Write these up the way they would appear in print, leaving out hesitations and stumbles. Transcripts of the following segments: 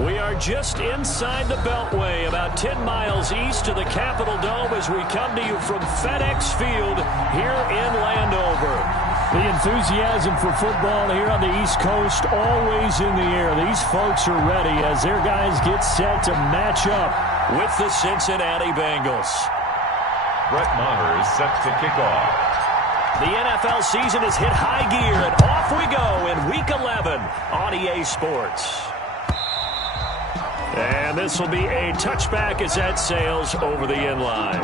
We are just inside the Beltway, about 10 miles east of the Capitol Dome as we come to you from FedEx Field here in Landover. The enthusiasm for football here on the East Coast always in the air. These folks are ready as their guys get set to match up with the Cincinnati Bengals. Brett Maher is set to kick off. The NFL season has hit high gear, and off we go in Week 11 on EA Sports. And this will be a touchback as that sails over the end line.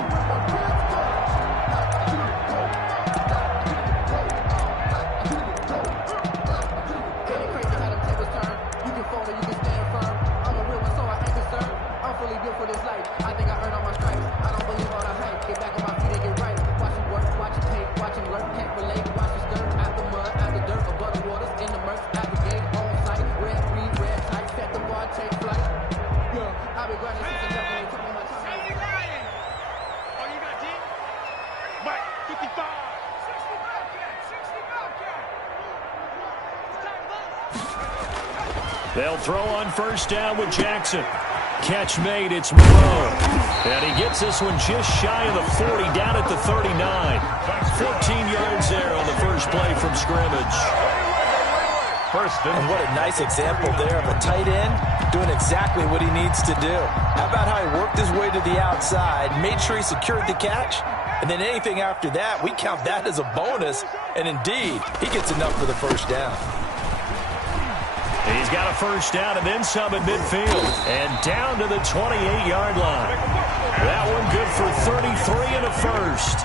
They'll throw on first down with Jackson. Catch made, it's Moreau. And he gets this one just shy of the 40, down at the 39. 14 yards there on the first play from scrimmage. And what a nice example there of a tight end doing exactly what he needs to do. How about how he worked his way to the outside, made sure he secured the catch, and then anything after that, we count that as a bonus. And indeed, he gets enough for the first down. He's got a first down and then some at midfield. And down to the 28-yard line. That one good for 33 and a first.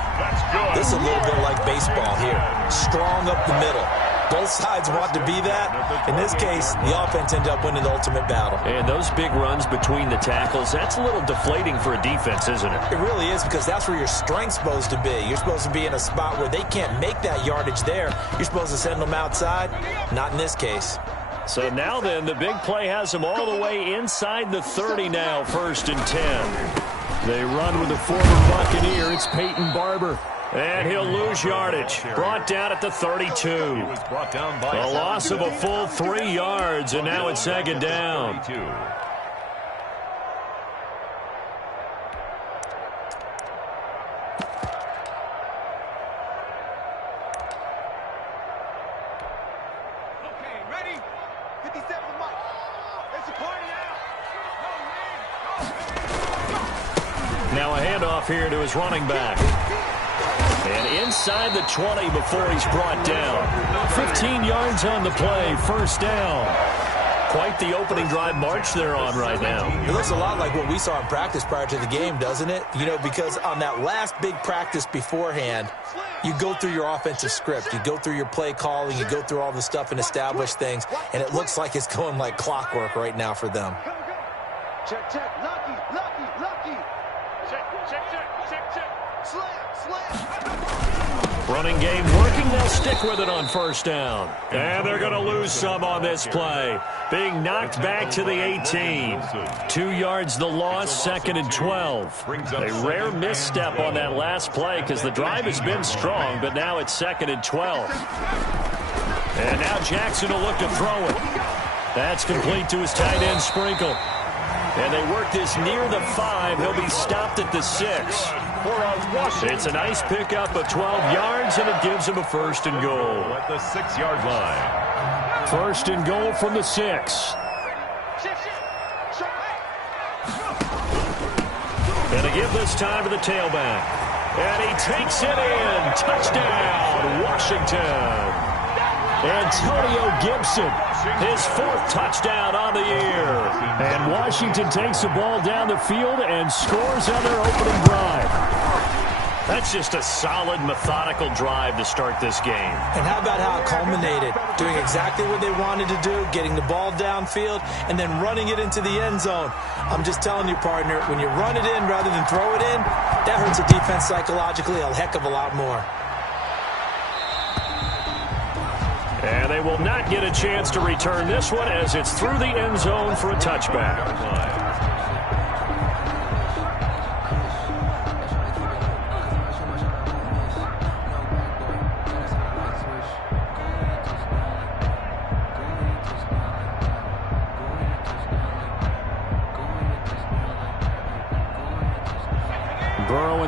This is a little bit like baseball here. Strong up the middle. Both sides want to be that. In this case, the offense ended up winning the ultimate battle. And those big runs between the tackles, that's a little deflating for a defense, isn't it? It really is, because that's where your strength's supposed to be. You're supposed to be in a spot where they can't make that yardage there. You're supposed to send them outside. Not in this case. So now then, the big play has them all the way inside the 30 now, 1st and 10. They run with the former Buccaneer. It's Peyton Barber. And he'll lose yardage. Brought down at the 32. A loss of a full 3 yards, and now it's 2nd down. Now a handoff here to his running back. And inside the 20 before he's brought down. 15 yards on the play, 1st down. Quite the opening drive march they're on right now. It looks a lot like what we saw in practice prior to the game, doesn't it? You know, because on that last big practice beforehand, you go through your offensive script. You go through your play calling. You go through all the stuff and establish things. And it looks like it's going like clockwork right now for them. Check, check. Lucky, lucky, lucky. Check, check, check, check, check. Slam, slam. Running game working. They'll stick with it on 1st down. And they're going to lose some on this play. Being knocked back to the 18. 2 yards the loss, 2nd and 12. A rare misstep on that last play because the drive has been strong, but now it's 2nd and 12. And now Jackson will look to throw it. That's complete to his tight end, Sprinkle. And they work this near the 5. He'll be stopped at the 6. It's a nice pickup of 12 yards, and it gives him a 1st and goal. At the 6-yard line. 1st and goal from the 6. And to give this time to the tailback. And he takes it in. Touchdown, Washington. Antonio Gibson, his 4th touchdown on the year. And Washington takes the ball down the field and scores on their opening drive. That's just a solid, methodical drive to start this game. And how about how it culminated? Doing exactly what they wanted to do, getting the ball downfield, and then running it into the end zone. I'm just telling you, partner, when you run it in rather than throw it in, that hurts a defense psychologically a heck of a lot more. And they will not get a chance to return this one as it's through the end zone for a touchback.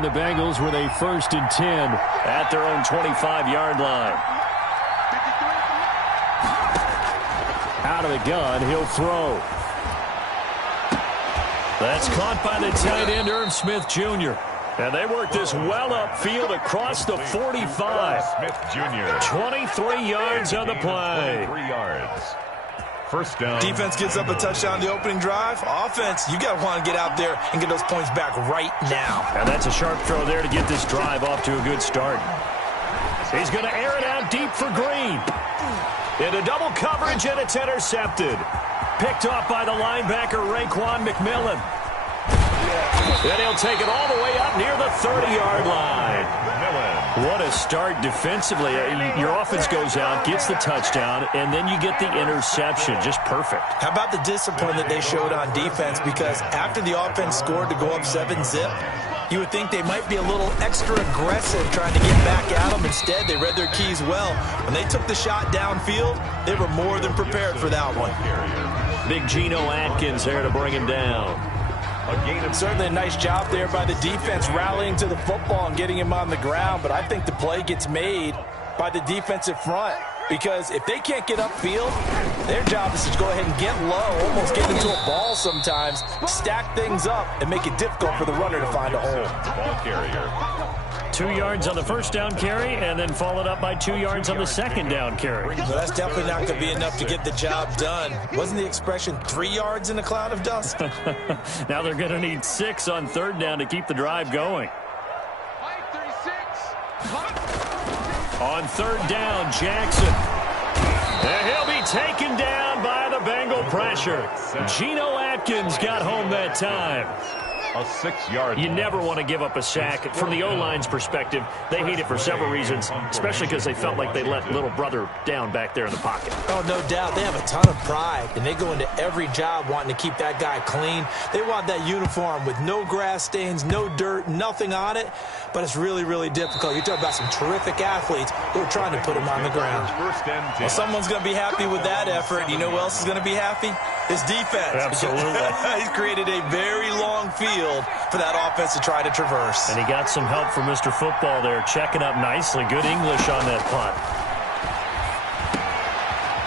the Bengals with a 1st and 10 at their own 25-yard line. Out of the gun, he'll throw. That's caught by the tight end, Irv Smith Jr. And they work this well upfield across the 45. Smith Jr. 23 yards on the play. 23 yards. First down. Defense gives up a touchdown the opening drive. Offense, you got to want to get out there and get those points back right now. And that's a sharp throw there to get this drive off to a good start. He's going to air it out deep for Green. Into double coverage, and it's intercepted. Picked off by the linebacker, Raekwon McMillan. Then he'll take it all the way up near the 30-yard line. What a start defensively. Your offense goes out, gets the touchdown, and then you get the interception. Just perfect. How about the discipline that they showed on defense? Because after the offense scored to go up 7-zip, you would think they might be a little extra aggressive trying to get back at them. Instead, they read their keys well. When they took the shot downfield, they were more than prepared for that one. Big Geno Atkins there to bring him down. Certainly a nice job there by the defense rallying to the football and getting him on the ground, but I think the play gets made by the defensive front, because if they can't get upfield, their job is to go ahead and get low, almost get into a ball sometimes, stack things up, and make it difficult for the runner to find a hole. Ball carrier. 2 yards on the first down carry, and then followed up by 2 yards on the second down carry. So that's definitely not going to be enough to get the job done. Wasn't the expression 3 yards in a cloud of dust? Now they're going to need 6 on third down to keep the drive going. On third down, Jackson. And he'll be taken down by the Bengal pressure. Geno Atkins got home that time. A 6-yard. You never want to give up a sack. From the O-line's perspective, they hate it for several reasons, especially because they felt like they let little brother down back there in the pocket. Oh, no doubt. They have a ton of pride, and they go into every job wanting to keep that guy clean. They want that uniform with no grass stains, no dirt, nothing on it, but it's really, really difficult. You're talking about some terrific athletes who are trying to put him on the ground. Well, someone's going to be happy with that effort. You know who else is going to be happy? His defense. Absolutely. He's created a very long field for that offense to try to traverse. And he got some help from Mr. Football there, checking up nicely. Good English on that punt.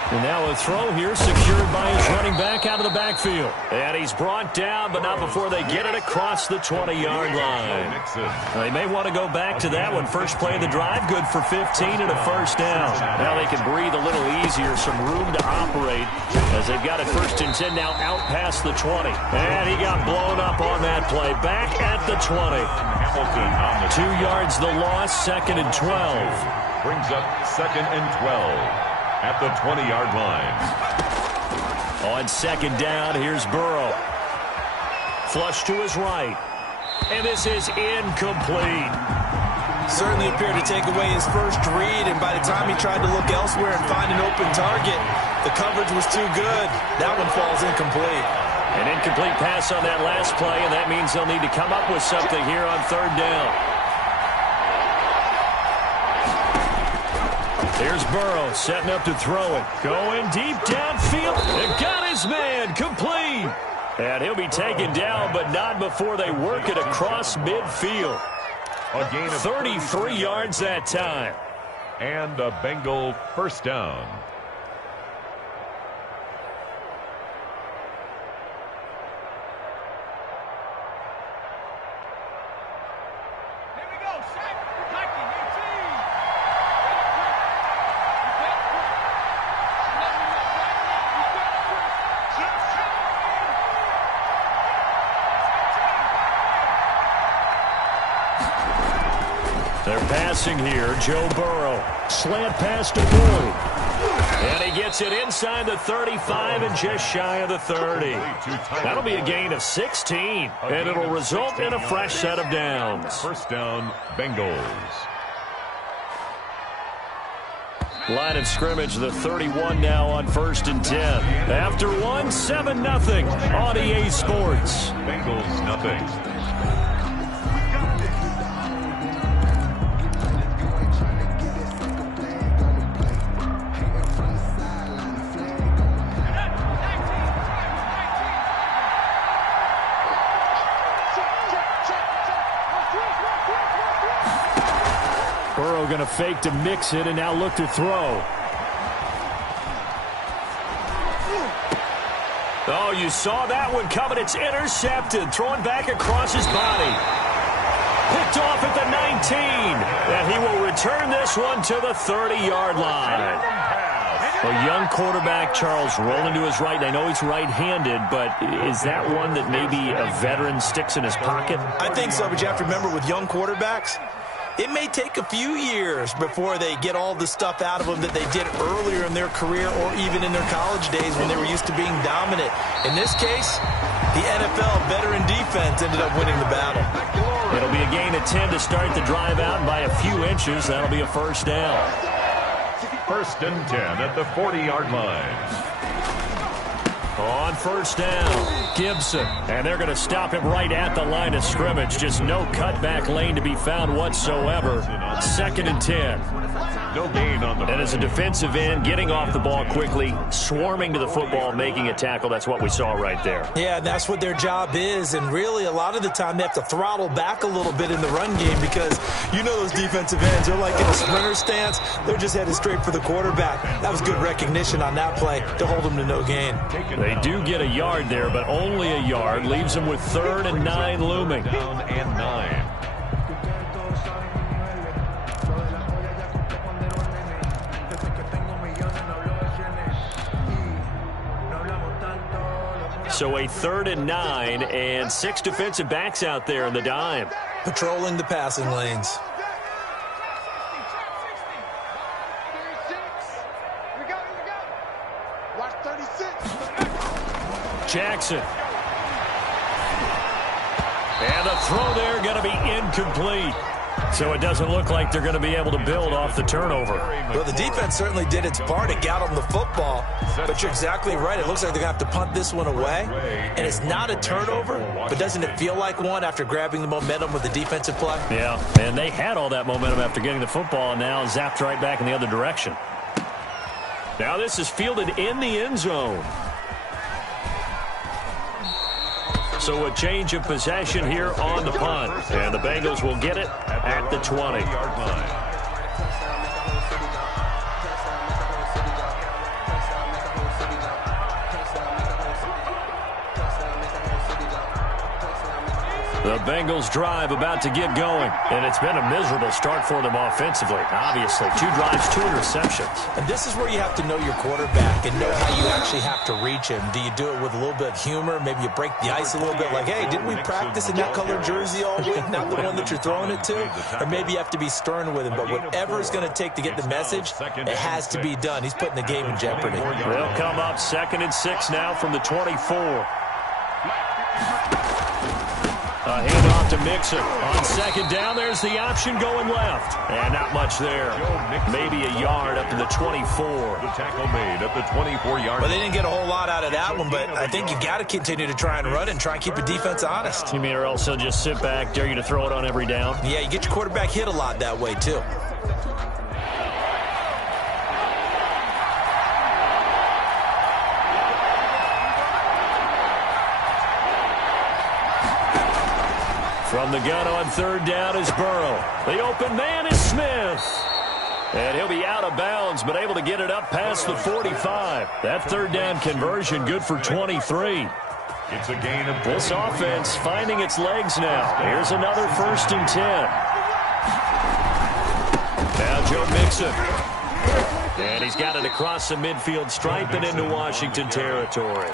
And now a throw here secured by his running back out of the backfield. And he's brought down, but not before they get it across the 20-yard line. They may want to go back to that one. First play of the drive, good for 15 and a first down. Now they can breathe a little easier, some room to operate as they've got it 1st and 10 now out past the 20. And he got blown up on that play. Back at the 20. Hamilton on the 2 yards the loss, 2nd and 12. brings up 2nd and 12. At the 20-yard line. On 2nd down, here's Burrow. Flush to his right. And this is incomplete. Certainly appeared to take away his first read, and by the time he tried to look elsewhere and find an open target, the coverage was too good. That one falls incomplete. An incomplete pass on that last play, and that means they'll need to come up with something here on 3rd down. Here's Burrow setting up to throw it. Going deep downfield. It got his man complete. And he'll be taken down, but not before they work it across midfield. A gain of 33 yards that time. And a Bengal first down. They're passing here. Joe Burrow. Slant pass to Boyd. And he gets it inside the 35 and just shy of the 30. That'll be a gain of 16. And it'll result in a fresh set of downs. First down, Bengals. Line of scrimmage, the 31 now on 1st and 10. After one, 7-0 on EA Sports. Bengals nothing. going to fake to mix it and now look to throw. Oh, you saw that one coming. It's intercepted. Throwing back across his body. Picked off at the 19. And he will return this one to the 30-yard line. A young quarterback, Charles, rolling to his right. And I know he's right-handed, but is that one that maybe a veteran sticks in his pocket? I think so, but you have to remember with young quarterbacks, it may take a few years before they get all the stuff out of them that they did earlier in their career or even in their college days when they were used to being dominant. In this case, the NFL veteran defense ended up winning the battle. It'll be a gain of 10 to start the drive out by a few inches. That'll be a first down. 1st and 10 at the 40-yard line. On first down, Gibson. And they're going to stop him right at the line of scrimmage. Just no cutback lane to be found whatsoever. 2nd and 10. No gain on the play. And as a defensive end, getting off the ball quickly, swarming to the football, making a tackle. That's what we saw right there. Yeah, that's what their job is. And really, a lot of the time, they have to throttle back a little bit in the run game because you know those defensive ends, they're like in a sprinter stance. They're just headed straight for the quarterback. That was good recognition on that play to hold them to no gain. They do get a yard there, but only a yard. Leaves them with 3rd and 9 looming. Down and 9. So a 3rd and 9 and 6 defensive backs out there in the dime. Patrolling the passing lanes. Watch 36. Jackson. And the throw there going to be incomplete. So it doesn't look like they're going to be able to build off the turnover. Well, the defense certainly did its part. It got them the football. But you're exactly right. It looks like they're going to have to punt this one away. And it's not a turnover, but doesn't it feel like one after grabbing the momentum with the defensive play? Yeah, and they had all that momentum after getting the football and now zapped right back in the other direction. Now this is fielded in the end zone. So a change of possession here on the punt. And the Bengals will get it at the 20-yard line. The Bengals drive about to get going, and it's been a miserable start for them offensively. Obviously, 2 drives, 2 interceptions. And this is where you have to know your quarterback and know how you actually have to reach him. Do you do it with a little bit of humor? Maybe you break the ice a little bit like, hey, didn't we practice in that colored jersey all week? Not the one that you're throwing it to? Or maybe you have to be stern with him. But whatever it's going to take to get the message, it has to be done. He's putting the game in jeopardy. They'll come up 2nd and 6 now from the 24. A handoff to Mixon. On 2nd down, there's the option going left. And not much there. Maybe a yard up to the 24. The tackle made at the 24-yard. Well, they didn't get a whole lot out of that one, but I think you got to continue to try and run and try and keep the defense honest. You mean or else they'll just sit back, dare you to throw it on every down? Yeah, you get your quarterback hit a lot that way, too. From the gun on 3rd down is Burrow. The open man is Smith. And he'll be out of bounds, but able to get it up past the 45. That 3rd down conversion good for 23. It's a gain of this offense finding its legs now. Here's another 1st and 10. Now Joe Mixon. And he's got it across the midfield stripe and into Washington territory.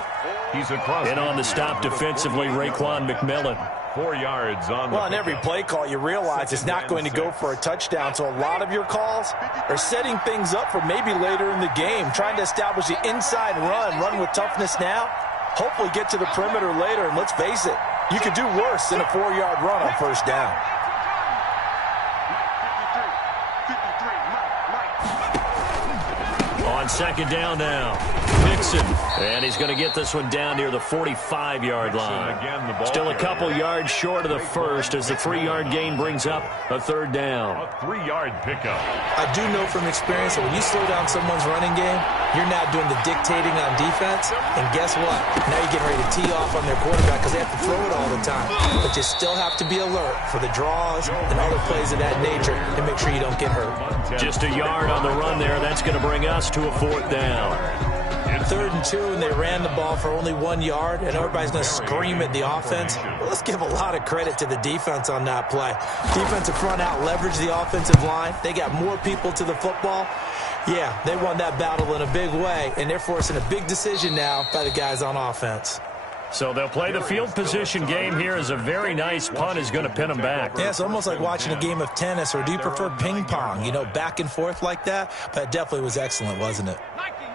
He's across. And on the stop defensively, Raekwon McMillan. 4 yards on the. Well, on every play call, you realize it's not going to go for a touchdown. So a lot of your calls are setting things up for maybe later in the game, trying to establish the inside run with toughness now, hopefully get to the perimeter later. And let's face it, you could do worse than a 4-yard run on 1st down. On second down now. Mixon. And he's going to get this one down near the 45-yard line. Still a couple yards short of the first as the 3-yard gain brings up a third down. A 3-yard pickup. I do know from experience that when you slow down someone's running game, you're now doing the dictating on defense. And guess what? Now you're getting ready to tee off on their quarterback because they have to throw it all the time. But you still have to be alert for the draws and other plays of that nature to make sure you don't get hurt. Just a yard on the run there. That's going to bring us to a fourth down. 3rd and 2, and they ran the ball for only 1 yard, and everybody's going to scream at the offense. Well, let's give a lot of credit to the defense on that play. Defensive front out leveraged the offensive line. They got more people to the football. Yeah, they won that battle in a big way, and they're forcing a big decision now by the guys on offense. So they'll play the field position game here as a very nice punt is going to pin them back. Yeah, it's almost like watching a game of tennis, or do you prefer ping pong? You know, back and forth like that? But it definitely was excellent, wasn't it?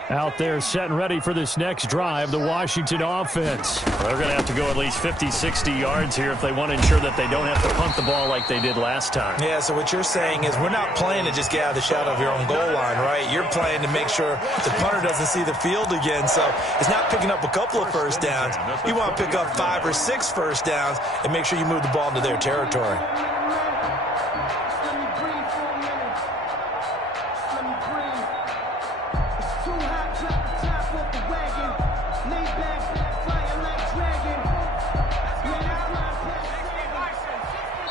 Out there set and ready for this next drive, the Washington offense. They're going to have to go at least 50, 60 yards here if they want to ensure that they don't have to punt the ball like they did last time. Yeah, so what you're saying is we're not playing to just get out of the shadow of your own goal line, right? You're playing to make sure the punter doesn't see the field again. So it's not picking up a couple of first downs. You want to pick up 5 or 6 first downs and make sure you move the ball into their territory.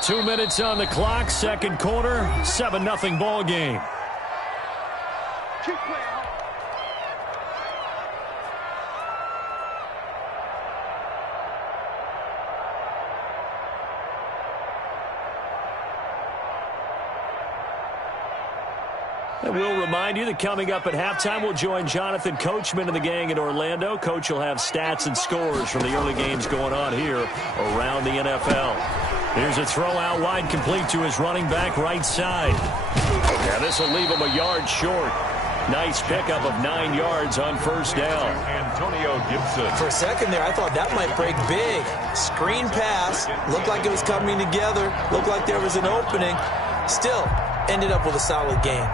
Two minutes on the clock, second quarter, 7-0 ball game. And we'll remind you that coming up at halftime, we'll join Jonathan Coachman and the gang in Orlando. Coach will have stats and scores from the early games going on here around the NFL. Here's a throw out wide, complete to his running back right side. Yeah, this will leave him a yard short. Nice pickup of 9 yards on first down. Antonio Gibson. For a second there, I thought that might break big. Screen pass. Looked like it was coming together. Looked like there was an opening. Still, ended up with a solid game.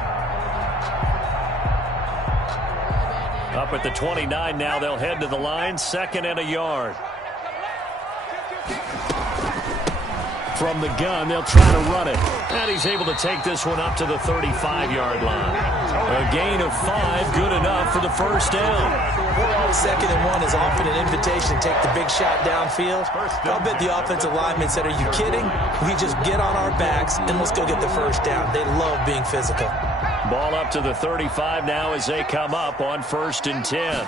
Up at the 29 now, they'll head to the line, 2nd and a yard. From the gun, they'll try to run it. And he's able to take this one up to the 35-yard line. A gain of 5, good enough for the first down. 2nd and 1 is often an invitation to take the big shot downfield. I'll bet the offensive lineman said, are you kidding? We just get on our backs and let's go get the first down. They love being physical. Ball up to the 35 now as they come up on 1st and 10.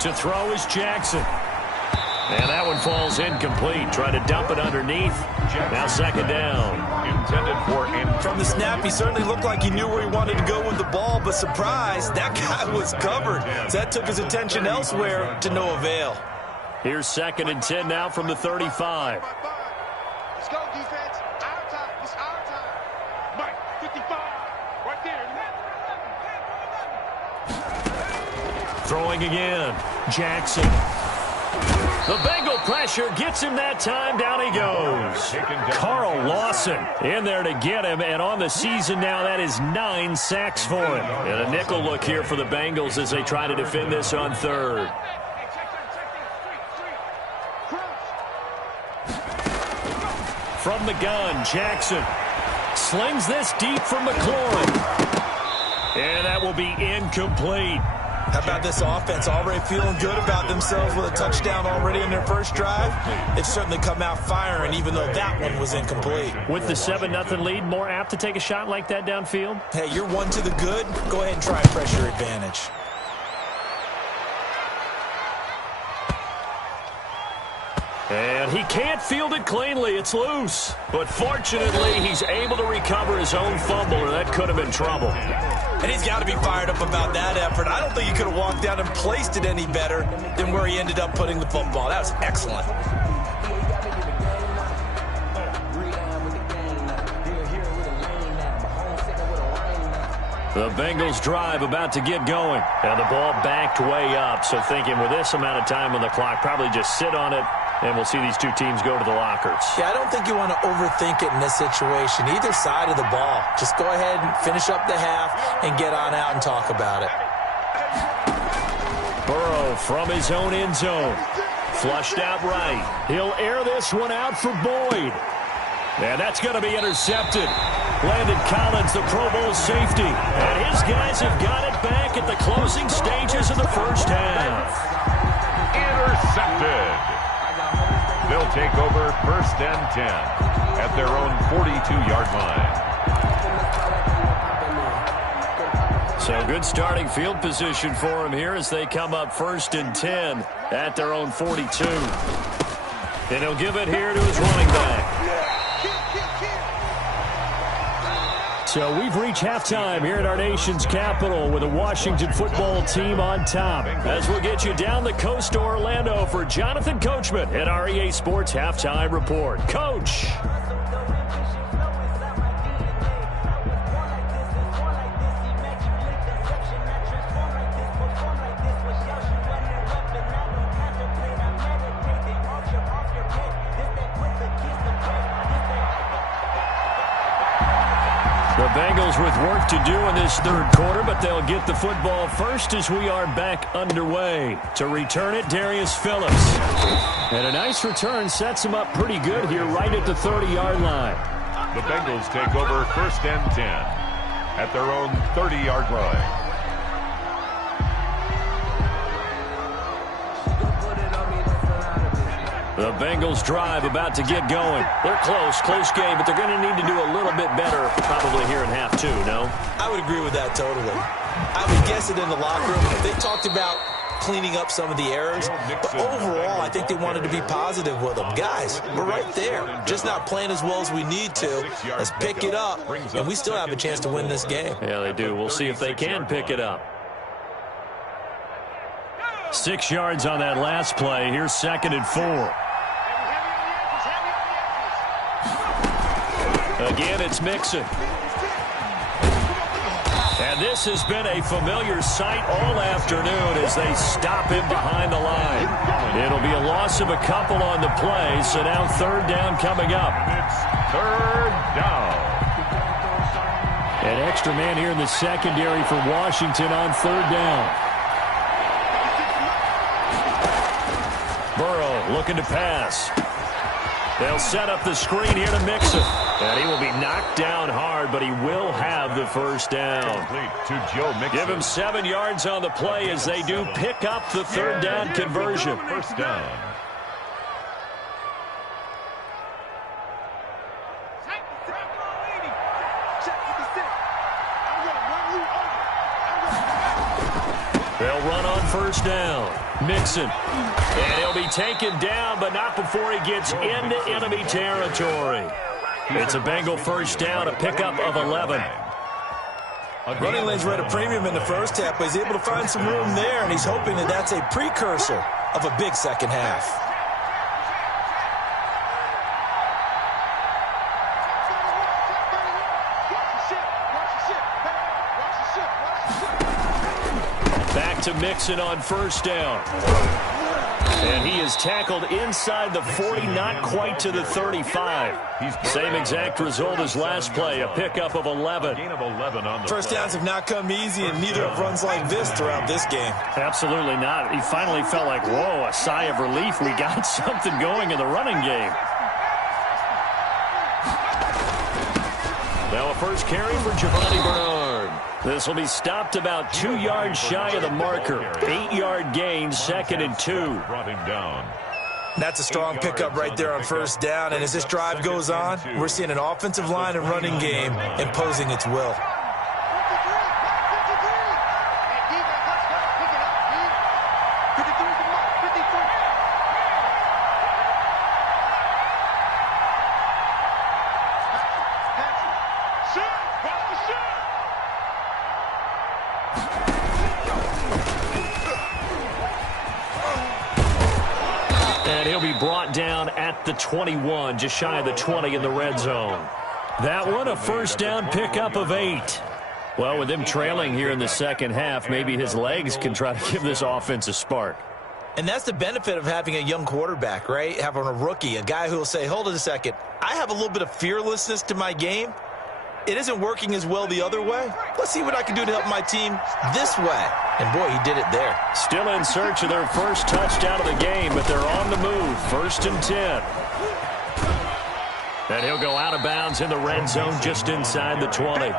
To throw is Jackson. And that one falls incomplete. Try to dump it underneath. Now 2nd down. Intended for From the snap, he certainly looked like he knew where he wanted to go with the ball, but surprise, that guy was covered. So that took his attention elsewhere to no avail. Here's 2nd and 10 now from the 35. Let's go, defense. Our time. It's our time. Mike, 55. Right there. Throwing again. Jackson. The Bengal pressure gets him that time. Down he goes. Carl Lawson in there to get him. And on the season now, that is 9 sacks for him. And a nickel look here for the Bengals as they try to defend this on 3rd. From the gun, Jackson slings this deep for McLaurin. And that will be incomplete. How about this offense already feeling good about themselves with a touchdown already in their first drive? They've certainly come out firing, even though that one was incomplete. With the 7-0 lead, more apt to take a shot like that downfield? Hey, you're one to the good. Go ahead and try a pressure advantage. And he can't field it cleanly. It's loose. But fortunately, he's able to recover his own fumble, or that could have been trouble. And he's got to be fired up about that effort. I don't think he could have walked down and placed it any better than where he ended up putting the football. That was excellent. The Bengals drive about to get going. And the ball backed way up. So thinking with this amount of time on the clock, probably just sit on it, and we'll see these two teams go to the lockers. Yeah, I don't think you want to overthink it in this situation. Either side of the ball. Just go ahead and finish up the half and get on out and talk about it. Burrow from his own end zone. Flushed out right. He'll air this one out for Boyd. And that's going to be intercepted. Landon Collins, the Pro Bowl safety. And his guys have got it back at the closing stages of the first half. Intercepted. They'll take over 1st and 10 at their own 42-yard line. So good starting field position for him here as they come up 1st and 10 at their own 42. And he'll give it here to his running back. So we've reached halftime here at our nation's capital with the Washington football team on top. As we'll get you down the coast to Orlando for Jonathan Coachman at our EA Sports Halftime Report. Coach. The Bengals with work to do in this third quarter, but they'll get the football first as we are back underway. To return it, Darius Phillips. And a nice return sets him up pretty good here right at the 30-yard line. The Bengals take over 1st and 10 at their own 30-yard line. The Bengals drive about to get going. They're close game, but they're going to need to do a little bit better probably here in half two, no? I would agree with that totally. I would guess it in the locker room. They talked about cleaning up some of the errors, but overall, I think they wanted to be positive with them. Guys, we're right there. Just not playing as well as we need to. Let's pick it up, and we still have a chance to win this game. Yeah, they do. We'll see if they can pick it up. 6 yards on that last play. Here's 2nd and 4. Again, it's Mixon. And this has been a familiar sight all afternoon as they stop him behind the line. It'll be a loss of a couple on the play, so now 3rd down coming up. It's 3rd down. An extra man here in the secondary for Washington on 3rd down. Burrow looking to pass. They'll set up the screen here to Mixon. And he will be knocked down hard, but he will have the 1st down. To Joe Mixon. Give him 7 yards on the play as they do pick up the 3rd down conversion. 1st down. They'll run on 1st down. Mixon. And he'll be taken down, but not before he gets into enemy territory. It's a Bengal 1st down, a pickup of 11. Running lanes were at a premium in the first half, but he's able to find some room there, and he's hoping that that's a precursor of a big second half. Back to Mixon on 1st down. And he is tackled inside the 40, not quite to the 35. Same exact result as last play, a pickup of 11. First downs have not come easy, and neither have runs like this throughout this game. Absolutely not. He finally felt like, whoa, a sigh of relief. We got something going in the running game. Now a first carry for Giovanni Bernard. This will be stopped about 2 yards shy of the marker. 8-yard gain, 2nd and 2. Brought him down. That's a strong pickup right there on 1st down, and as this drive goes on, we're seeing an offensive line and running game imposing its will. And he'll be brought down at the 21, just shy of the 20 in the red zone. That one, a 1st down pickup of 8. Well, with him trailing here in the second half, maybe his legs can try to give this offense a spark. And that's the benefit of having a young quarterback, right? Having a rookie, a guy who will say, hold it a second, I have a little bit of fearlessness to my game. It isn't working as well the other way. Let's see what I can do to help my team this way. And, boy, he did it there. Still in search of their first touchdown of the game, but they're on the move. 1st and 10. And he'll go out of bounds in the red zone just inside the 20.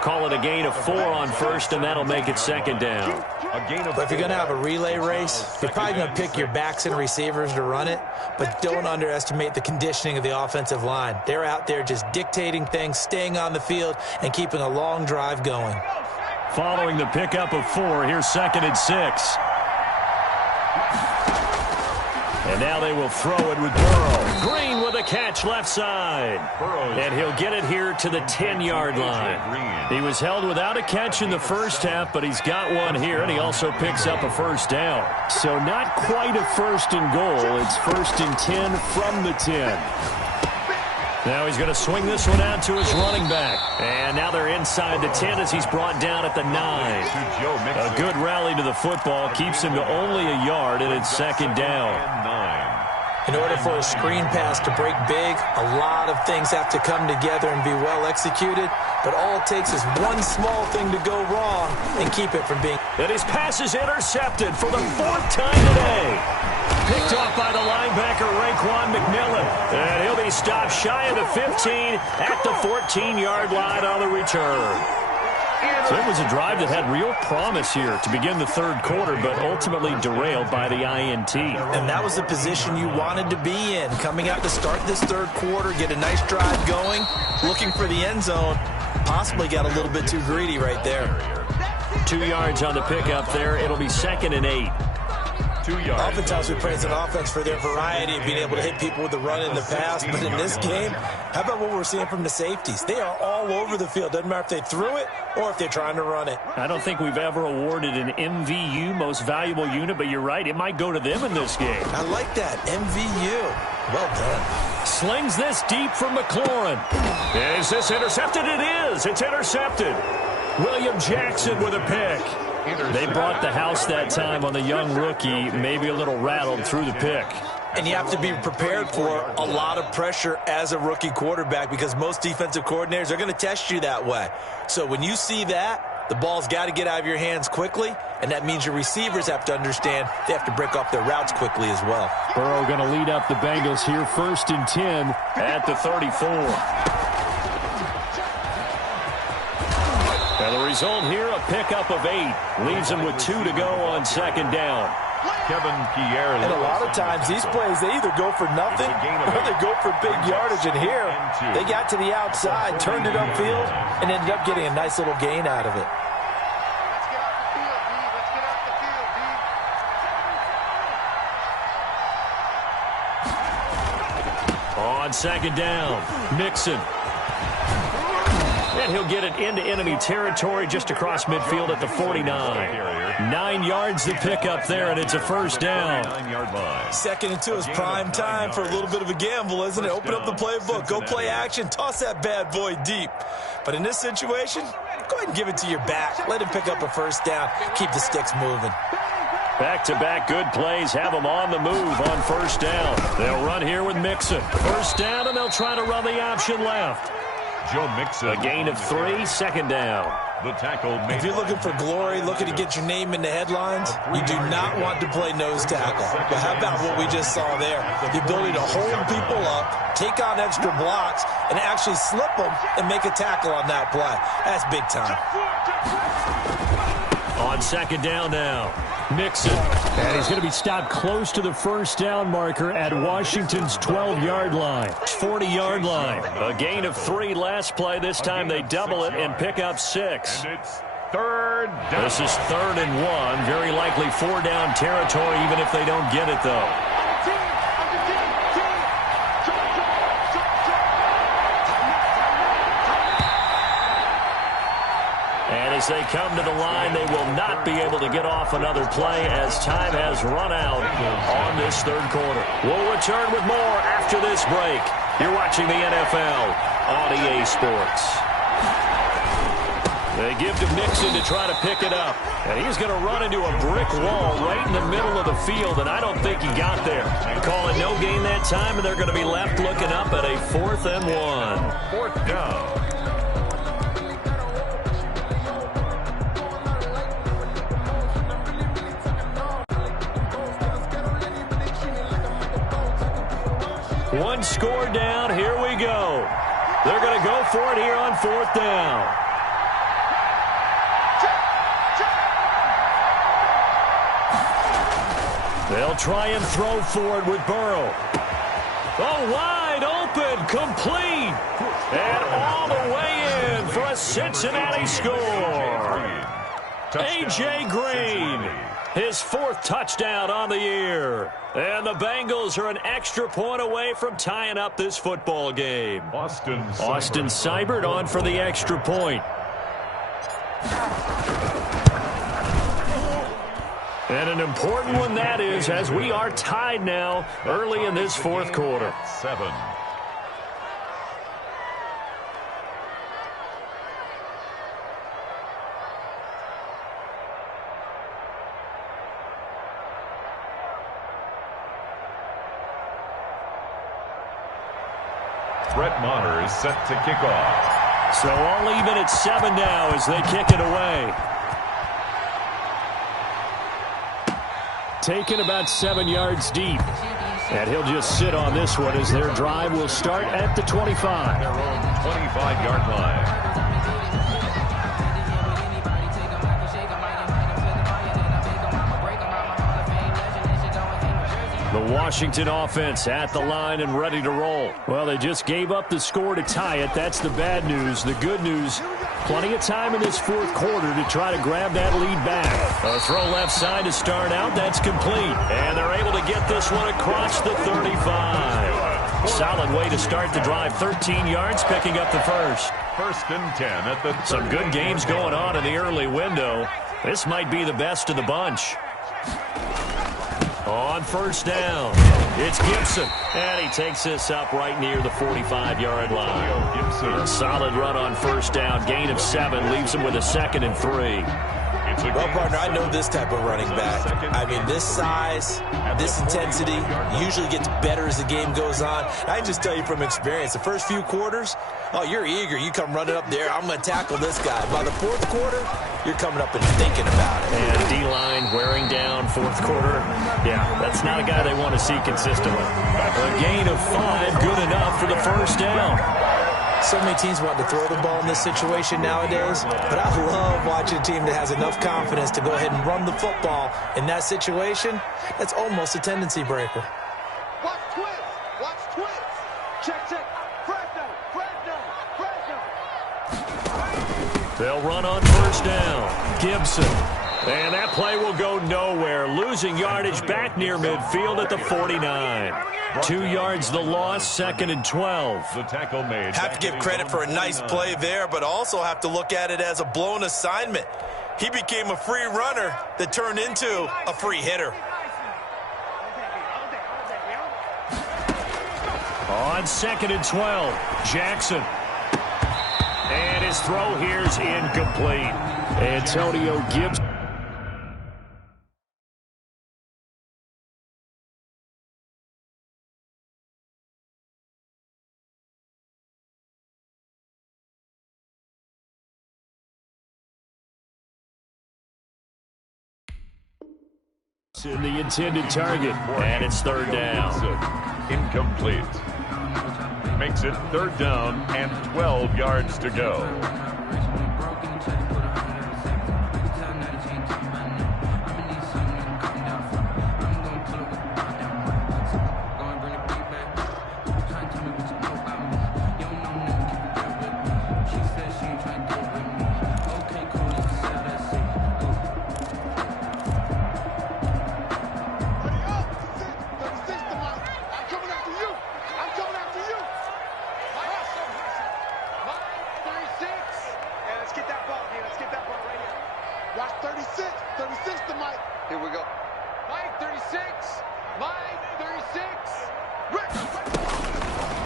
Call it a gain of 4 on 1st, and that'll make it 2nd down. But if you're going to have a relay race, you're probably going to pick your backs and receivers to run it, but don't underestimate the conditioning of the offensive line. They're out there just dictating things, staying on the field, and keeping a long drive going. Following the pickup of 4, here's 2nd and 6. And now they will throw it with Burrow. Green with a catch left side. And he'll get it here to the 10-yard line. He was held without a catch in the first half, but he's got one here, and he also picks up a 1st down. So not quite a 1st and goal. It's 1st and 10 from the 10. Now he's going to swing this one out to his running back. And now they're inside the 10 as he's brought down at the 9. A good rally to the football keeps him to only a yard, and it's 2nd down. In order for a screen pass to break big, a lot of things have to come together and be well executed. But all it takes is one small thing to go wrong and keep it from being. And his pass is intercepted for the 4th time today. Picked off by the linebacker, Raekwon McMillan. And he'll be stopped shy of the 15 at the 14-yard line on the return. So it was a drive that had real promise here to begin the 3rd quarter, but ultimately derailed by the INT. And that was the position you wanted to be in. Coming out to start this 3rd quarter, get a nice drive going, looking for the end zone. Possibly got a little bit too greedy right there. 2 yards on the pickup there. It'll be 2nd and 8. 2 yards. Oftentimes we praise an offense for their variety of being able to hit people with the run in the pass, but in this game, how about what we're seeing from the safeties? They are all over the field. Doesn't matter if they threw it or if they're trying to run it. I don't think we've ever awarded an MVU, most valuable unit, but you're right, it might go to them in this game. I like that, MVU. Well done. Slings this deep from McLaurin. Is this intercepted? It is. It's intercepted. William Jackson with a pick. They brought the house that time on the young rookie, maybe a little rattled through the pick. And you have to be prepared for a lot of pressure as a rookie quarterback because most defensive coordinators are going to test you that way. So when you see that, the ball's got to get out of your hands quickly, and that means your receivers have to understand they have to break off their routes quickly as well. Burrow going to lead up the Bengals here, 1st and 10 at the 34. And the result here, a pickup of 8. Leaves them with 2 to go on 2nd down. Kevin Pierre. And a lot of times these plays, they either go for nothing or they go for big yardage. And here, they got to the outside, turned it upfield, and ended up getting a nice little gain out of it. On 2nd down, Mixon. And he'll get it into enemy territory just across midfield at the 49. 9 yards to pick up there, and it's a 1st down. 9-yard line. 2nd and 2 is prime time for a little bit of a gamble, isn't it? Open up the playbook, go play action, toss that bad boy deep. But in this situation, go ahead and give it to your back. Let him pick up a 1st down. Keep the sticks moving. Back-to-back good plays have them on the move on 1st down. They'll run here with Mixon. 1st down, and they'll try to run the option left. Joe Mixon. A gain of 3, 2nd down. The tackle. If you're looking for glory, looking to get your name in the headlines, you do not want to play nose tackle. But how about what we just saw there? The ability to hold people up, take on extra blocks, and actually slip them and make a tackle on that play. That's big time. On 2nd down now, Mixon. And he's going to be stopped close to the 1st down marker at Washington's 12-yard line. 40-yard line. A gain of 3 last play. This time they double it and pick up 6. And it's 3rd down. This is 3rd and 1. Very likely 4-down territory, even if they don't get it, though. As they come to the line, they will not be able to get off another play as time has run out on this 3rd quarter. We'll return with more after this break. You're watching the NFL on EA Sports. They give to Mixon to try to pick it up. And he's going to run into a brick wall right in the middle of the field, and I don't think he got there. Call it no gain that time, and they're going to be left looking up at a 4th and 1. 4th down. One score down. Here we go. They're going to go for it here on 4th down. They'll try and throw for it with Burrow. Oh, wide open, complete. And all the way in for a Cincinnati score. A.J. Green, his 4th touchdown on the year. And the Bengals are an extra point away from tying up this football game. Austin Seibert on for the extra point. And an important one that is, as we are tied now early in this 4th quarter. 7. Brett Maher is set to kick off. So all even at 7 now as they kick it away. Taken about 7 yards deep. And he'll just sit on this one as their drive will start at the 25. Their own 25-yard line. The Washington offense at the line and ready to roll. Well, they just gave up the score to tie it. That's the bad news. The good news, plenty of time in this 4th quarter to try to grab that lead back. A throw left side to start out. That's complete. And they're able to get this one across the 35. Solid way to start the drive. 13 yards, picking up the first. 1st and 10 at the 30. Some good games going on in the early window. This might be the best of the bunch. On 1st down, it's Gibson, and he takes this up right near the 45-yard line. A solid run on 1st down, gain of 7, leaves him with a 2nd and 3. Well, partner, I know this type of running back. I mean, this size, this intensity usually gets better as the game goes on. I can just tell you from experience, the first few quarters, oh, you're eager. You come running up there, I'm going to tackle this guy. By the 4th quarter, you're coming up and thinking about it. And D-line wearing down 4th quarter. Yeah, that's not a guy they want to see consistently. A gain of 5, good enough for the 1st down. So many teams want to throw the ball in this situation nowadays, but I love watching a team that has enough confidence to go ahead and run the football in that situation. That's almost a tendency breaker. Watch twins. Watch twins. Check, check. Fresno. They'll run on 1st down. Gibson. And that play will go nowhere. Losing yardage back near midfield at the 49. 2 yards the loss, 2nd and 12. The tackle made. Have to give credit for a nice play there, but also have to look at it as a blown assignment. He became a free runner that turned into a free hitter. On 2nd and 12, Jackson. And his throw here's incomplete. Antonio Gibson. In the intended target, and it's 3rd down. Incomplete. Makes it 3rd down and 12 yards to go.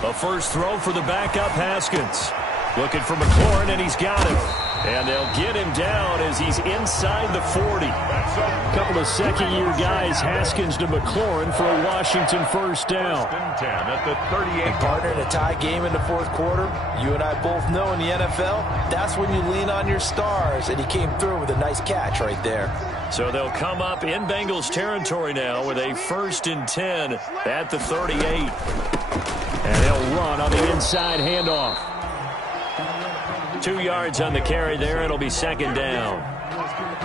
A first throw for the backup, Haskins. Looking for McLaurin, and he's got him. And they'll get him down as he's inside the 40. A couple of second-year guys, Haskins to McLaurin for a Washington 1st down. 1st and 10 at the 38. And partner, in a tie game in the 4th quarter, you and I both know in the NFL, that's when you lean on your stars, and he came through with a nice catch right there. So they'll come up in Bengals territory now with a 1st and 10 at the 38. And he'll run on the inside handoff. 2 yards on the carry there. It'll be second down.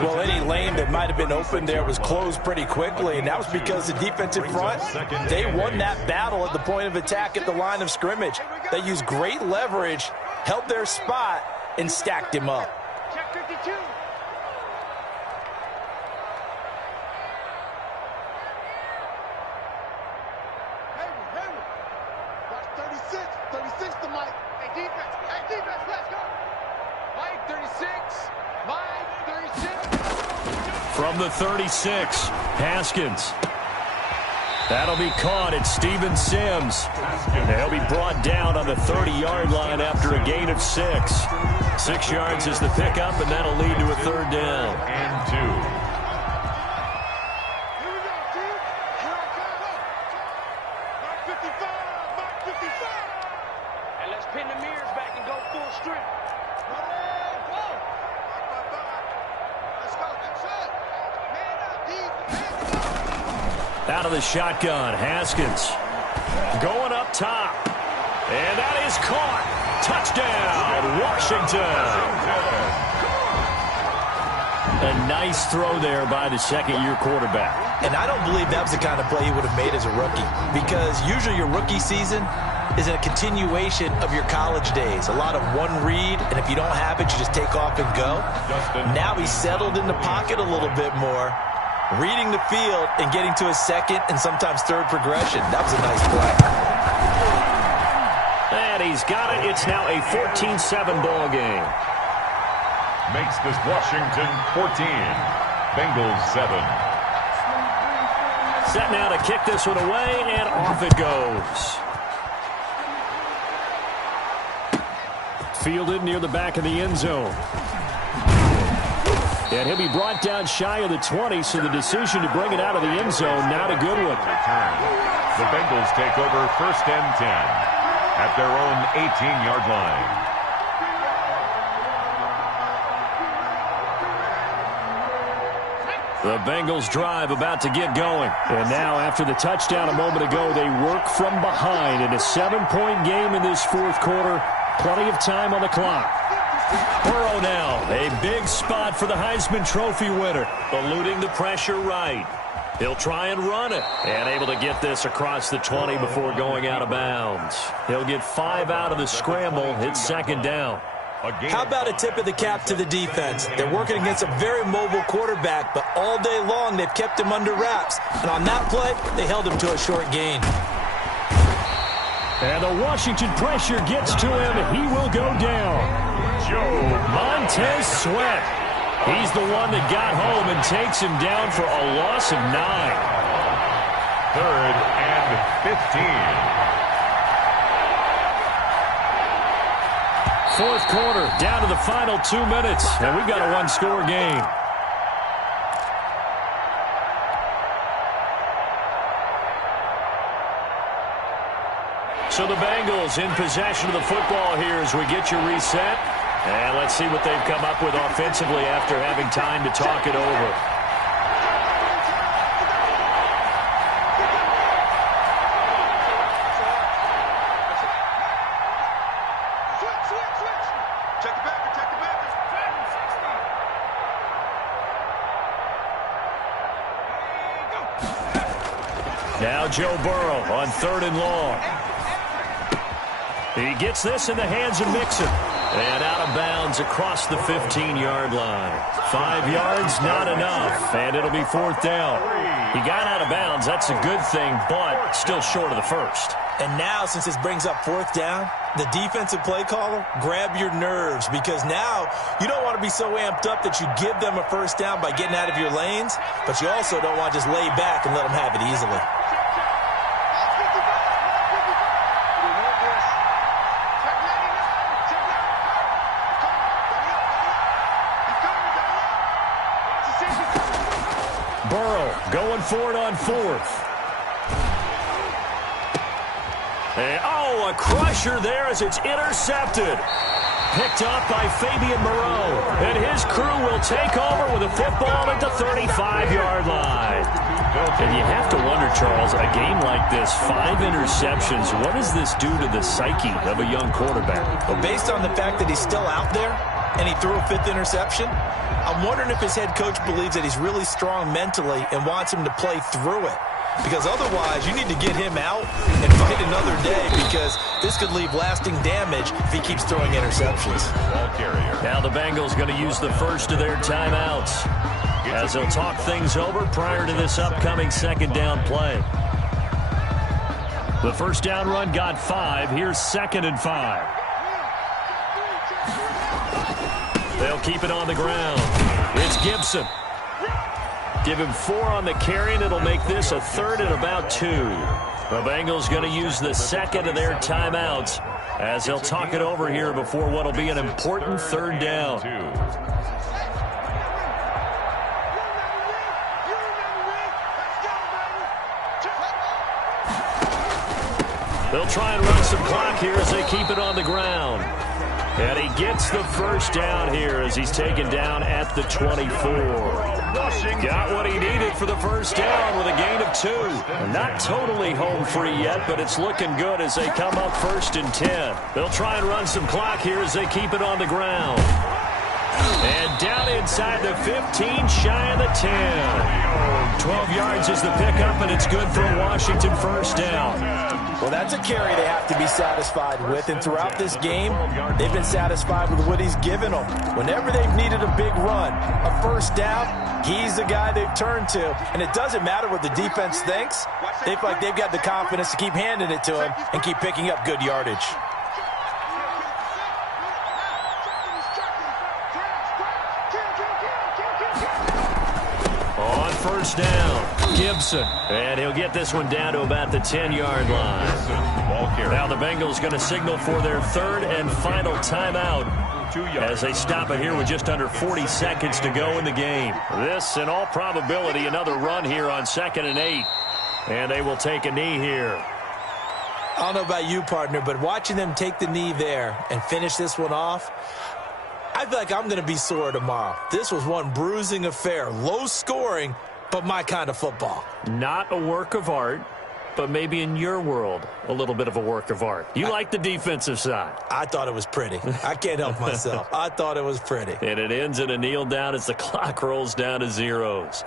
Well, any lane that might have been open there was closed pretty quickly, and that was because the defensive front, they won that battle at the point of attack at the line of scrimmage. They used great leverage, held their spot, and stacked him up. Check 52. Watch 36. 36 to Mike. Hey, defense. Hey, defense, let's go. Mike, 36. Mike, 36. From the 36, Haskins. That'll be caught at Steven Sims. They'll be brought down on the 30-yard line after a gain of 6. 6 yards is the pickup, and that'll lead to a third down. And 2. Here we go, team. Here I come. Mark 55. Mark 55. And let's pin the mirrors back and go full strength. Go. Let's go. That's it. Man up, defense. Out of the shotgun, Haskins. Going up top. And that is caught. Touchdown, Washington. A nice throw there by the second-year quarterback. And I don't believe that was the kind of play he would have made as a rookie, because usually your rookie season is a continuation of your college days. A lot of one read, and if you don't have it, you just take off and go. Now he's settled in the pocket a little bit more, reading the field and getting to his second and sometimes third progression. That was a nice play. And he's got it. It's now a 14-7 ball game. Makes this Washington 14. Bengals 7. Set now to kick this one away, and off it goes. Fielded near the back of the end zone. And he'll be brought down shy of the 20, so the decision to bring it out of the end zone, not a good one. The Bengals take over first and 10 at their own 18-yard line. The Bengals drive about to get going. And now, after the touchdown a moment ago, they work from behind in a 7-point game in this fourth quarter. Plenty of time on the clock. Burrow now, a big spot for the Heisman Trophy winner. Eluding the pressure right. He'll try and run it. And able to get this across the 20 before going out of bounds. He'll get 5 out of the scramble. It's second down. How about a tip of the cap to the defense? They're working against a very mobile quarterback, but all day long they've kept him under wraps. And on that play, they held him to a short gain. And the Washington pressure gets to him. He will go down. Montez Sweat. He's the one that got home and takes him down for a loss of 9. 3rd and 15. Fourth quarter, down to the final 2 minutes, and we've got a one-score game. So the Bengals in possession of the football here as we get you reset. And let's see what they've come up with offensively after having time to talk it over. Now Joe Burrow on 3rd and long. He gets this in the hands of Mixon. And out of bounds across the 15-yard line. 5 yards, not enough. And it'll be 4th down. He got out of bounds. That's a good thing, but still short of the first. And now, since this brings up 4th down, the defensive play caller, grab your nerves, because now you don't want to be so amped up that you give them a first down by getting out of your lanes, but you also don't want to just lay back and let them have it easily. Burrow going for it on 4th. And, a crusher there as it's intercepted. Picked up by Fabian Moreau. And his crew will take over with a football at the 35-yard line. And you have to wonder, Charles, a game like this, 5 interceptions, what does this do to the psyche of a young quarterback? Well, based on the fact that he's still out there and he threw a 5th interception, I'm wondering if his head coach believes that he's really strong mentally and wants him to play through it. Because otherwise, you need to get him out and fight another day, because this could leave lasting damage if he keeps throwing interceptions. Now the Bengals going to use the first of their timeouts as they'll talk things over prior to this upcoming 2nd down play. The first down run got 5. Here's 2nd and 5. They'll keep it on the ground. It's Gibson. Give him 4 on the carry, and it'll make this a 3rd and about 2. The Bengals going to use the 2nd of their timeouts as they'll talk it over here before what will be an important 3rd down. They'll try and run some clock here as they keep it on the ground. And he gets the first down here as he's taken down at the 24. Got what he needed for the first down with a gain of 2. Not totally home free yet, but it's looking good as they come up 1st and 10. They'll try and run some clock here as they keep it on the ground. And down inside the 15, shy of the 10. 12 yards is the pickup, and it's good for a Washington first down. Well, that's a carry they have to be satisfied with, and throughout this game, they've been satisfied with what he's given them. Whenever they've needed a big run, a first down, he's the guy they've turned to, and it doesn't matter what the defense thinks. They feel like they've got the confidence to keep handing it to him and keep picking up good yardage. On first down, Gibson. And he'll get this one down to about the 10-yard line. Now the Bengals going to signal for their 3rd and final timeout as they stop it here with just under 40 seconds to go in the game. This, in all probability, another run here on 2nd and 8. And they will take a knee here. I don't know about you, partner, but watching them take the knee there and finish this one off, I feel like I'm going to be sore tomorrow. This was one bruising affair. Low scoring, but my kind of football. Not a work of art, but maybe in your world, a little bit of a work of art. You like the defensive side. I thought it was pretty. I can't help myself. I thought it was pretty. And it ends in a kneel down as the clock rolls down to zeros.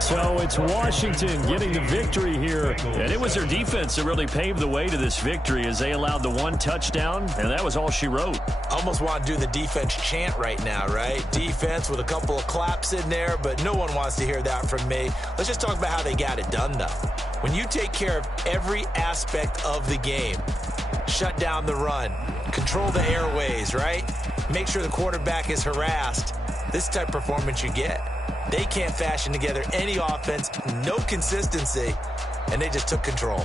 So it's Washington getting the victory here. And it was their defense that really paved the way to this victory as they allowed the 1 touchdown, and that was all she wrote. Almost want to do the defense chant right now, right? Defense with a couple of claps in there, but no one wants to hear that from me. Let's just talk about how they got it done, though. When you take care of every aspect of the game, shut down the run, control the airways, right? Make sure the quarterback is harassed. This type of performance you get. They can't fashion together any offense, no consistency, and they just took control.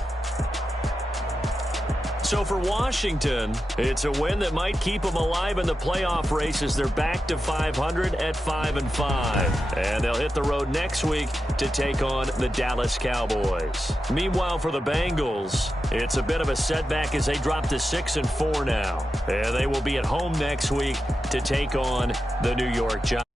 So for Washington, it's a win that might keep them alive in the playoff race as they're back to 500 at 5-5. And they'll hit the road next week to take on the Dallas Cowboys. Meanwhile, for the Bengals, it's a bit of a setback as they drop to 6-4 now. And they will be at home next week to take on the New York Giants.